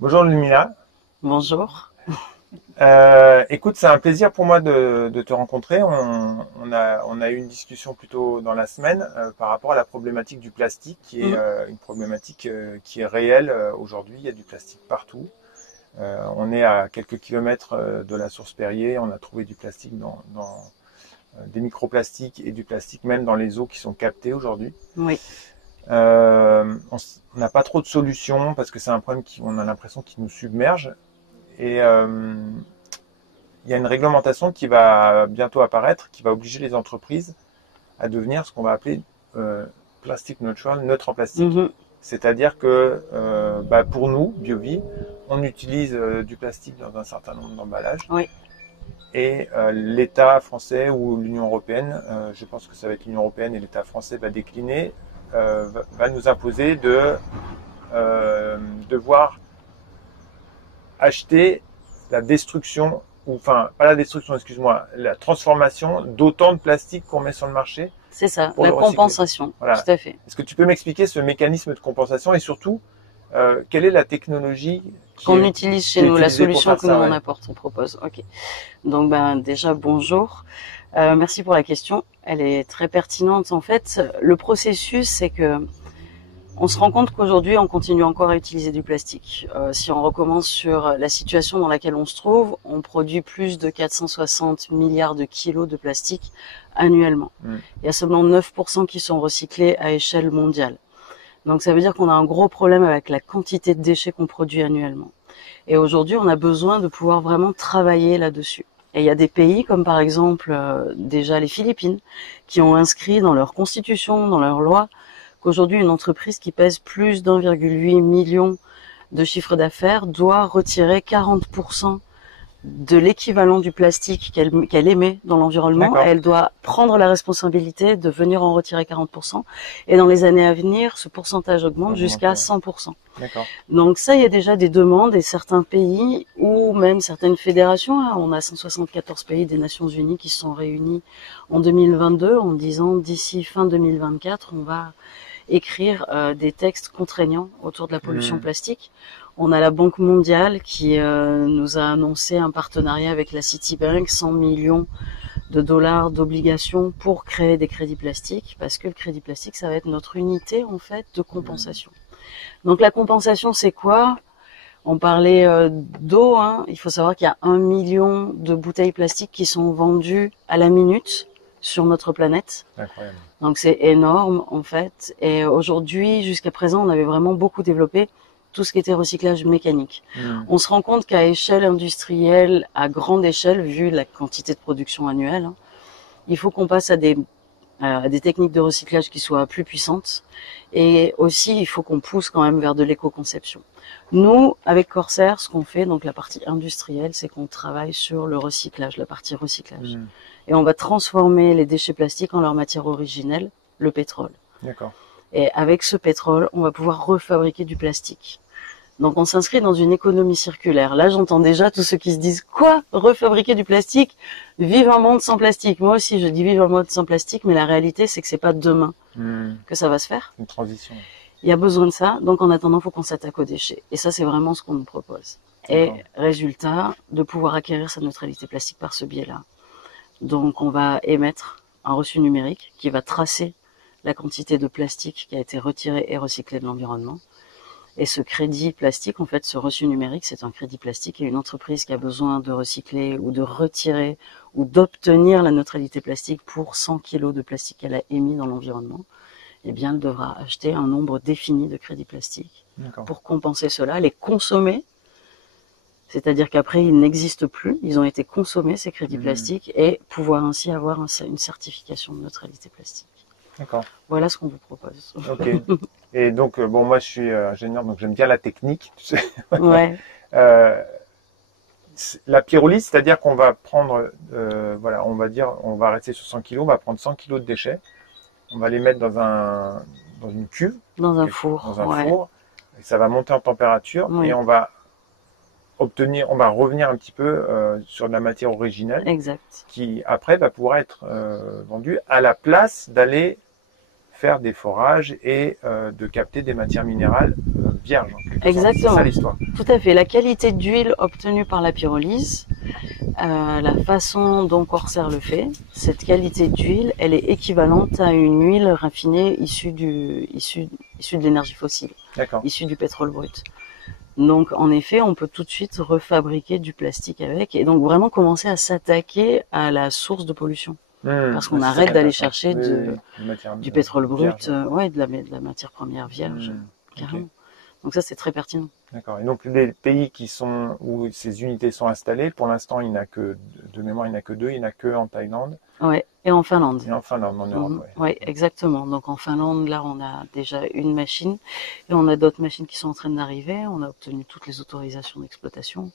Bonjour Lumina. Bonjour. Écoute, c'est un plaisir pour moi de te rencontrer. On a eu une discussion plus tôt dans la semaine par rapport à la problématique du plastique, qui est Mm. une problématique qui est réelle aujourd'hui. Il y a du plastique partout. On est à quelques kilomètres de la source Perrier. On a trouvé du plastique dans des microplastiques et du plastique même dans les eaux qui sont captées aujourd'hui. Oui, On n'a pas trop de solutions parce que c'est un problème on a l'impression qu'il nous submerge. Et il y a une réglementation qui va bientôt apparaître, qui va obliger les entreprises à devenir ce qu'on va appeler plastic neutral, neutre en plastique. Mhm. C'est-à-dire que pour nous, BioVie, on utilise du plastique dans un certain nombre d'emballages. Oui, Et l'État français ou l'Union européenne, je pense que ça va être l'Union européenne et l'État français va décliner, va nous imposer de devoir acheter la destruction, ou enfin, pas la destruction, excuse-moi, la transformation d'autant de plastique qu'on met sur le marché c'est ça, pour la le recycler. compensation, Voilà. tout à fait. Est-ce que tu peux m'expliquer ce mécanisme de compensation et surtout, quelle est la technologie Qu'on utilise qui chez est nous, la utilisée pour solution faire que nous ça, on ouais. apporte, on propose. Ok. Donc déjà bonjour. Merci pour la question. Elle est très pertinente. En fait, le processus, c'est que on se rend compte qu'aujourd'hui, on continue encore à utiliser du plastique. Si on recommence sur la situation dans laquelle on se trouve, on produit plus de 460 milliards de kilos de plastique annuellement. Il y a seulement 9% qui sont recyclés à échelle mondiale. Donc ça veut dire qu'on a un gros problème avec la quantité de déchets qu'on produit annuellement. Et aujourd'hui, on a besoin de pouvoir vraiment travailler là-dessus. Et il y a des pays comme par exemple déjà les Philippines qui ont inscrit dans leur constitution, dans leur loi, qu'aujourd'hui une entreprise qui pèse plus d'1,8 million de chiffre d'affaires doit retirer 40% de l'équivalent du plastique qu'elle émet dans l'environnement. D'accord. Elle doit prendre la responsabilité de venir en retirer 40%. Et dans les années à venir, ce pourcentage augmente jusqu'à 100%. D'accord. Donc ça, il y a déjà des demandes et certains pays ou même certaines fédérations. On a 174 pays des Nations Unies qui se sont réunis en 2022 en disant d'ici fin 2024, on va écrire des textes contraignants autour de la pollution plastique. On a la Banque mondiale qui nous a annoncé un partenariat avec la Citibank, 100 millions de dollars d'obligations pour créer des crédits plastiques, parce que le crédit plastique, ça va être notre unité en fait de compensation. Donc la compensation, c'est quoi? On parlait d'eau, hein. Il faut savoir qu'il y a 1 million de bouteilles plastiques qui sont vendues à la minute sur notre planète. Incroyable. Donc c'est énorme en fait. Et aujourd'hui, jusqu'à présent, on avait vraiment beaucoup développé tout ce qui était recyclage mécanique. On se rend compte qu'à échelle industrielle, à grande échelle, vu la quantité de production annuelle, hein, il faut qu'on passe à des techniques de recyclage qui soient plus puissantes. Et aussi, il faut qu'on pousse quand même vers de l'éco-conception. Nous, avec Corsair, ce qu'on fait, donc la partie industrielle, c'est qu'on travaille sur le recyclage, la partie recyclage. Et on va transformer les déchets plastiques en leur matière originelle, le pétrole. D'accord. Et avec ce pétrole, on va pouvoir refabriquer du plastique. Donc on s'inscrit dans une économie circulaire. Là, j'entends déjà tous ceux qui se disent « Quoi? Refabriquer du plastique? Vive un monde sans plastique !» Moi aussi, je dis « Vive un monde sans plastique », mais la réalité, c'est que c'est pas demain que ça va se faire. Une transition. Il y a besoin de ça, donc en attendant, il faut qu'on s'attaque aux déchets. Et ça, c'est vraiment ce qu'on nous propose. Et résultat, de pouvoir acquérir sa neutralité plastique par ce biais-là. Donc on va émettre un reçu numérique qui va tracer la quantité de plastique qui a été retiré et recyclé de l'environnement. Et ce crédit plastique, en fait, ce reçu numérique, c'est un crédit plastique et une entreprise qui a besoin de recycler ou de retirer ou d'obtenir la neutralité plastique pour 100 kilos de plastique qu'elle a émis dans l'environnement, eh bien, elle devra acheter un nombre défini de crédits plastiques pour compenser cela, les consommer. C'est-à-dire qu'après, ils n'existent plus, ils ont été consommés, ces crédits plastiques, et pouvoir ainsi avoir une certification de neutralité plastique. D'accord. Voilà ce qu'on vous propose. Ok. Et donc, bon, moi, je suis ingénieur, donc j'aime bien la technique, tu sais. Ouais. La pyrolyse, c'est-à-dire qu'on va prendre, voilà, on va rester sur 100 kilos, on va prendre 100 kilos de déchets, on va les mettre dans une cuve. Dans un four. Dans un four. Et ça va monter en température et on va revenir un petit peu sur de la matière originale. Exact. Qui après va pouvoir être vendue à la place d'aller faire des forages et de capter des matières minérales vierge. Exactement. C'est ça l'histoire. Tout à fait. La qualité d'huile obtenue par la pyrolyse, la façon dont Corsair le fait, cette qualité d'huile, elle est équivalente à une huile raffinée issue de l'énergie fossile, issue du pétrole brut. Donc, en effet, on peut tout de suite refabriquer du plastique avec et donc vraiment commencer à s'attaquer à la source de pollution. Parce qu'on arrête d'aller chercher du pétrole brut, de la matière première vierge, carrément. Donc ça, c'est très pertinent. D'accord. Et donc, les pays où ces unités sont installées, pour l'instant, il n'y a que, de mémoire, il n'y en a que 2, il n'y en a que en Thaïlande. Ouais, et en Finlande. Et en Finlande, en Europe, ouais, exactement. Donc en Finlande, là, on a déjà une machine et on a d'autres machines qui sont en train d'arriver. On a obtenu toutes les autorisations d'exploitation.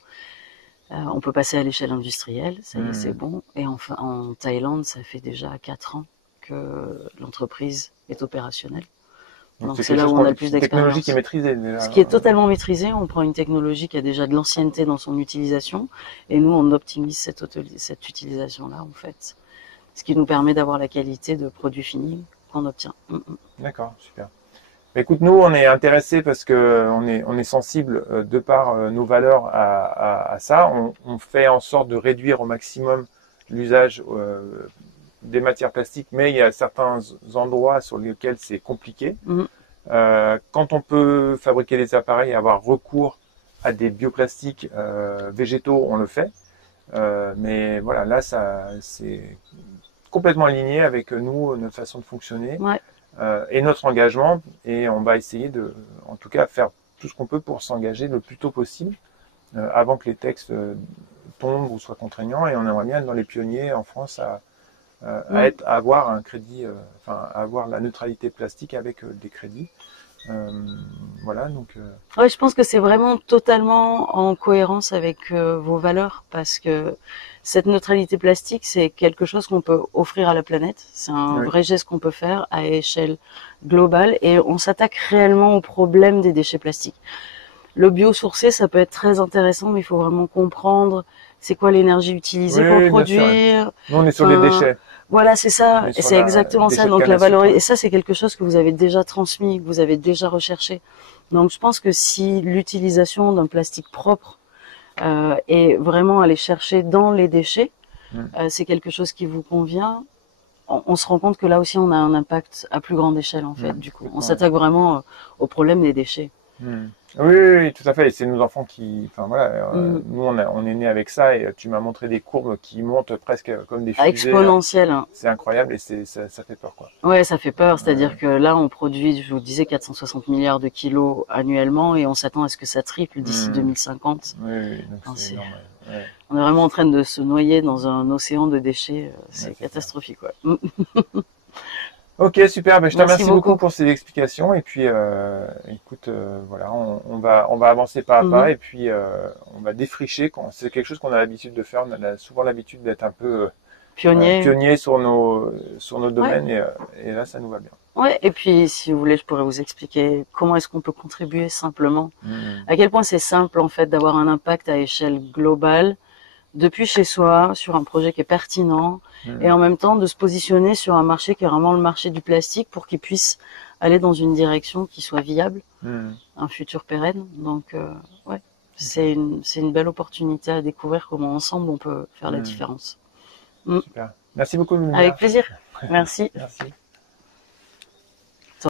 On peut passer à l'échelle industrielle, ça y est, c'est bon. Et enfin, en Thaïlande, ça fait déjà 4 ans que l'entreprise est opérationnelle. Donc c'est là où on a le plus d'expérience. Technologie qui est maîtrisée déjà. Ce qui est totalement maîtrisé, on prend une technologie qui a déjà de l'ancienneté dans son utilisation et nous on optimise cette utilisation-là en fait. Ce qui nous permet d'avoir la qualité de produit fini qu'on obtient. D'accord, super. Écoute, nous on est intéressés parce que on est sensible de par nos valeurs à ça. On fait en sorte de réduire au maximum l'usage des matières plastiques, mais il y a certains endroits sur lesquels c'est compliqué. Quand on peut fabriquer des appareils et avoir recours à des bioplastiques végétaux, on le fait. Mais voilà, là, c'est complètement aligné avec nous, notre façon de fonctionner et notre engagement. Et on va essayer en tout cas, faire tout ce qu'on peut pour s'engager le plus tôt possible, avant que les textes tombent ou soient contraignants. Et on aimerait bien être dans les pionniers en France à avoir un crédit, avoir la neutralité plastique avec des crédits. Voilà, donc. Ouais, je pense que c'est vraiment totalement en cohérence avec vos valeurs, parce que cette neutralité plastique, c'est quelque chose qu'on peut offrir à la planète. C'est un vrai geste qu'on peut faire à échelle globale, et on s'attaque réellement au problème des déchets plastiques. Le biosourcé, ça peut être très intéressant, mais il faut vraiment comprendre c'est quoi l'énergie utilisée pour produire. Nous, on est sur les déchets. Voilà, c'est ça, et c'est exactement ça. Donc la valorisation, et ça c'est quelque chose que vous avez déjà transmis, que vous avez déjà recherché. Donc je pense que si l'utilisation d'un plastique propre est vraiment aller chercher dans les déchets, c'est quelque chose qui vous convient. On se rend compte que là aussi on a un impact à plus grande échelle en fait. Du coup, on s'attaque vraiment au problème des déchets. Oui, tout à fait. Et c'est nos enfants qui, nous on est nés avec ça, et tu m'as montré des courbes qui montent presque comme des fusées. Exponentielles. C'est incroyable, et ça fait peur, quoi. Ouais, ça fait peur. C'est-à-dire que là, on produit, je vous disais, 460 milliards de kilos annuellement, et on s'attend à ce que ça triple d'ici 2050. Oui, donc c'est énorme. On est vraiment en train de se noyer dans un océan de déchets. C'est catastrophique, ouais. Ok, super. Ben, je te remercie beaucoup pour ces explications. Et puis, écoute, voilà, on va avancer pas à pas, et puis on va défricher. C'est quelque chose qu'on a l'habitude de faire. On a souvent l'habitude d'être un peu pionnier sur nos domaines, et là, ça nous va bien. Ouais. Et puis, si vous voulez, je pourrais vous expliquer comment est-ce qu'on peut contribuer simplement. À quel point c'est simple en fait d'avoir un impact à échelle globale, depuis chez soi, sur un projet qui est pertinent, et en même temps de se positionner sur un marché qui est vraiment le marché du plastique, pour qu'il puisse aller dans une direction qui soit viable, un futur pérenne. Donc, c'est une belle opportunité à découvrir comment ensemble on peut faire la différence. Super. Merci beaucoup, Lumière. Avec plaisir. Merci. Merci.